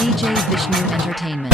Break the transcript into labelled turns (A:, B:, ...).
A: DJ Vishnu Entertainment.